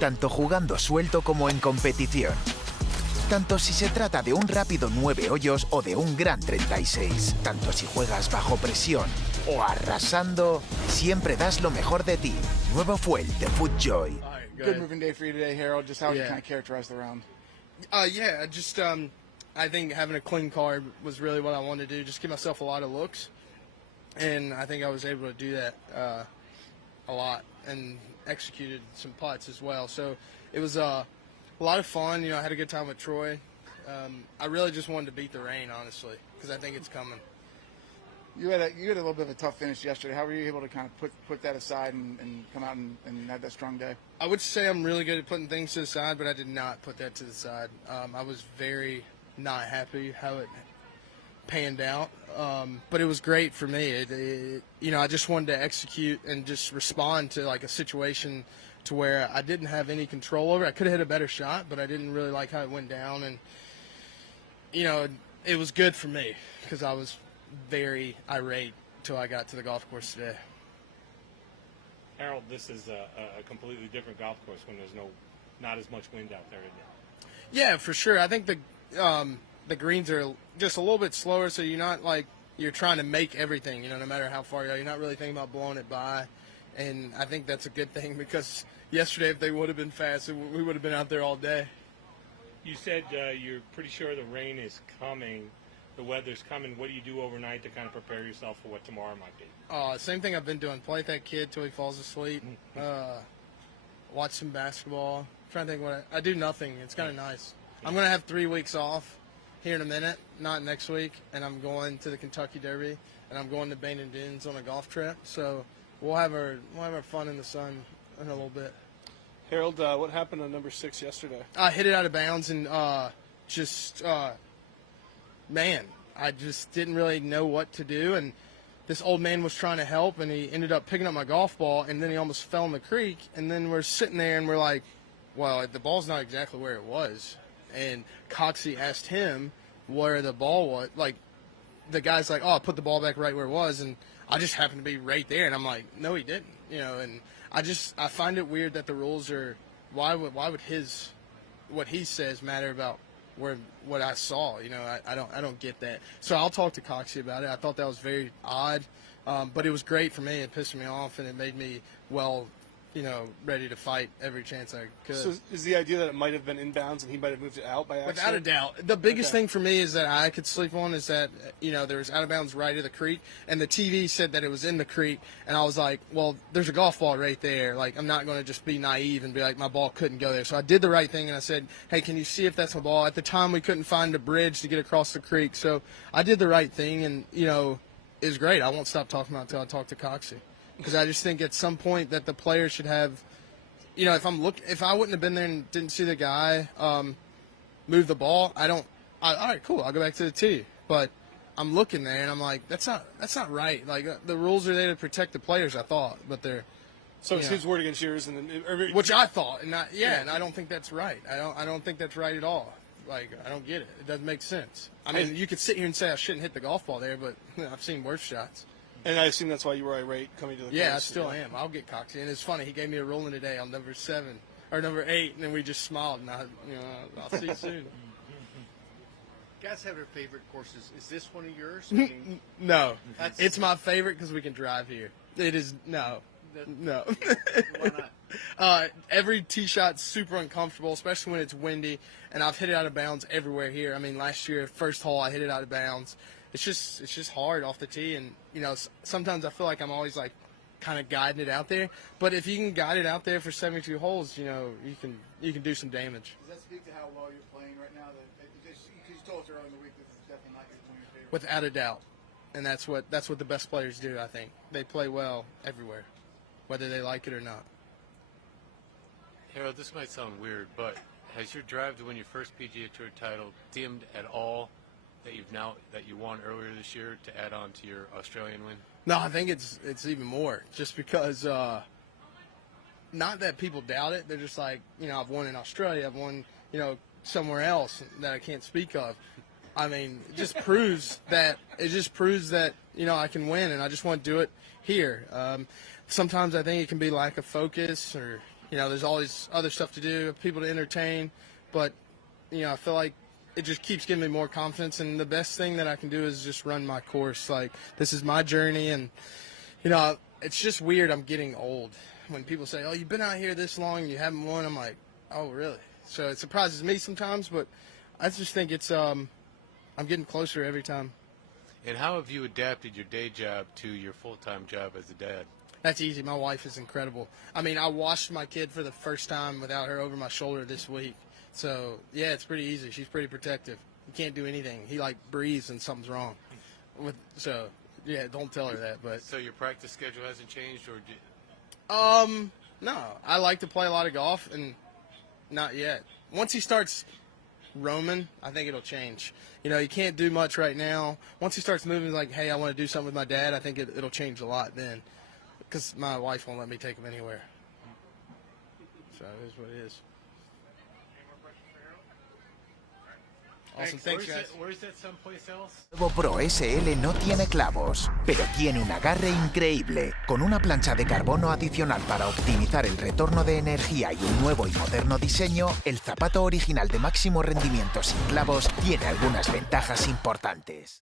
tanto jugando suelto como en competición. Tanto si se trata de un rápido 9 hoyos o de un gran 36. Tanto si juegas bajo presión o arrasando, siempre das lo mejor de ti. Nuevo Fuel de FootJoy. Good moving day for you today, Harold. Just how would you kind of characterize the round? I think having a clean card was really what I wanted to do. Just give myself a lot of looks. And I think I was able to do that a lot and executed some putts as well. So it was a lot of fun. You know, I had a good time with Troy. I really just wanted to beat the rain, honestly, because I think it's coming. You had a little bit of a tough finish yesterday. How were you able to kind of put that aside and come out and have that strong day? I would say I'm really good at putting things to the side, but I did not put that to the side. I was very not happy how it panned out, but it was great for me. You know, I just wanted to execute and just respond to like a situation to where I didn't have any control over. I could have hit a better shot, but I didn't really like how it went down, and you know, it was good for me because I was very irate until I got to the golf course today. Harold, this is a completely different golf course when there's not as much wind out there today. Yeah, for sure. I think the greens are just a little bit slower, so you're not like you're trying to make everything. You know, no matter how far you are, you're not really thinking about blowing it by. And I think that's a good thing because yesterday, if they would have been fast, we would have been out there all day. You said you're pretty sure the rain is coming. The weather's coming. What do you do overnight to kind of prepare yourself for what tomorrow might be? Same thing I've been doing. Play with that kid till he falls asleep. Watch some basketball. I'm trying to think what I do. Nothing. It's kind of nice. I'm going to have 3 weeks off here in a minute, not next week, and I'm going to the Kentucky Derby, and I'm going to Bain and Dunes on a golf trip. So we'll have our fun in the sun in a little bit. Harold, what happened on number 6 yesterday? I hit it out of bounds and man, I just didn't really know what to do, and this old man was trying to help, and he ended up picking up my golf ball, and then he almost fell in the creek, and then we're sitting there, and we're like, well, the ball's not exactly where it was, and Coxie asked him where the ball was, like, the guy's like, oh, I put the ball back right where it was, and I just happened to be right there, and I'm like, no, he didn't, you know, and I find it weird that the rules are, why would what he says matter about what I saw, you know, I don't get that. So I'll talk to Coxie about it. I thought that was very odd, but it was great for me. It pissed me off, and it made me, well, you know, ready to fight every chance I could. So is the idea that it might have been inbounds and he might have moved it out by accident? Without a doubt. The biggest thing for me is that I could sleep on is that, you know, there was out of bounds right of the creek, and the TV said that it was in the creek, and I was like, well, there's a golf ball right there. Like, I'm not going to just be naive and be like, my ball couldn't go there. So I did the right thing, and I said, hey, can you see if that's my ball? At the time, we couldn't find a bridge to get across the creek, so I did the right thing, and, you know, it was great. I won't stop talking about it until I talk to Coxie. Because I just think at some point that the player should have, you know, if I wouldn't have been there and didn't see the guy move the ball, all right, cool, I'll go back to the tee. But I'm looking there and I'm like, that's not right. Like the rules are there to protect the players, I thought, but they're. So it's his word against yours, which I thought, and and I don't think that's right. I don't think that's right at all. Like, I don't get it. It doesn't make sense. I mean, you could sit here and say I shouldn't hit the golf ball there, but I've seen worse shots. And I assume that's why you were irate coming to the course. Yeah, I still am. I'll get Coxie. And it's funny, he gave me a ruling today on number 7 or number 8, and then we just smiled. And I'll see you soon. Guys have their favorite courses. Is this one of yours? No, it's my favorite because we can drive here. It is no. Why not? Every tee shot's super uncomfortable, especially when it's windy. And I've hit it out of bounds everywhere here. I mean, last year, first hole, I hit it out of bounds. It's just hard off the tee, and you know, sometimes I feel like I'm always like kind of guiding it out there. But if you can guide it out there for 72 holes, you know, you can do some damage. Does that speak to how well you're playing right now? Because you told us earlier in the week that this is definitely not one of your favorites. Without a doubt, and that's what the best players do. I think they play well everywhere, whether they like it or not. Harold, this might sound weird, but has your drive to win your first PGA Tour title dimmed at all that you won earlier this year to add on to your Australian win? No, I think it's even more, just because not that people doubt it. They're just like, you know, I've won in Australia, I've won, you know, somewhere else that I can't speak of. I mean, it just proves that you know, I can win, and I just want to do it here. Sometimes I think it can be lack of focus, or You know, there's always other stuff to do, people to entertain, but, you know, I feel like it just keeps giving me more confidence, and the best thing that I can do is just run my course. Like, this is my journey, and, you know, it's just weird I'm getting old. When people say, oh, you've been out here this long and you haven't won, I'm like, oh, really? So it surprises me sometimes, but I just think it's, I'm getting closer every time. And how have you adapted your day job to your full-time job as a dad? That's easy. My wife is incredible. I mean, I washed my kid for the first time without her over my shoulder this week. So, yeah, it's pretty easy. She's pretty protective. You can't do anything. He, like, breathes and something's wrong. So, yeah, don't tell her that. But So your practice schedule hasn't changed, or no. I like to play a lot of golf, and not yet. Once he starts roaming, I think it'll change. You know, you can't do much right now. Once he starts moving, like, hey, I want to do something with my dad, I think it'll change a lot then. Because my wife won't let me take him anywhere. So it is what it is. Awesome. Thanks, guys. Where is that someplace else? El nuevo Pro SL no tiene clavos, pero tiene un agarre increíble. Con una plancha de carbono adicional para optimizar el retorno de energía y un nuevo y moderno diseño, el zapato original de máximo rendimiento sin clavos tiene algunas ventajas importantes.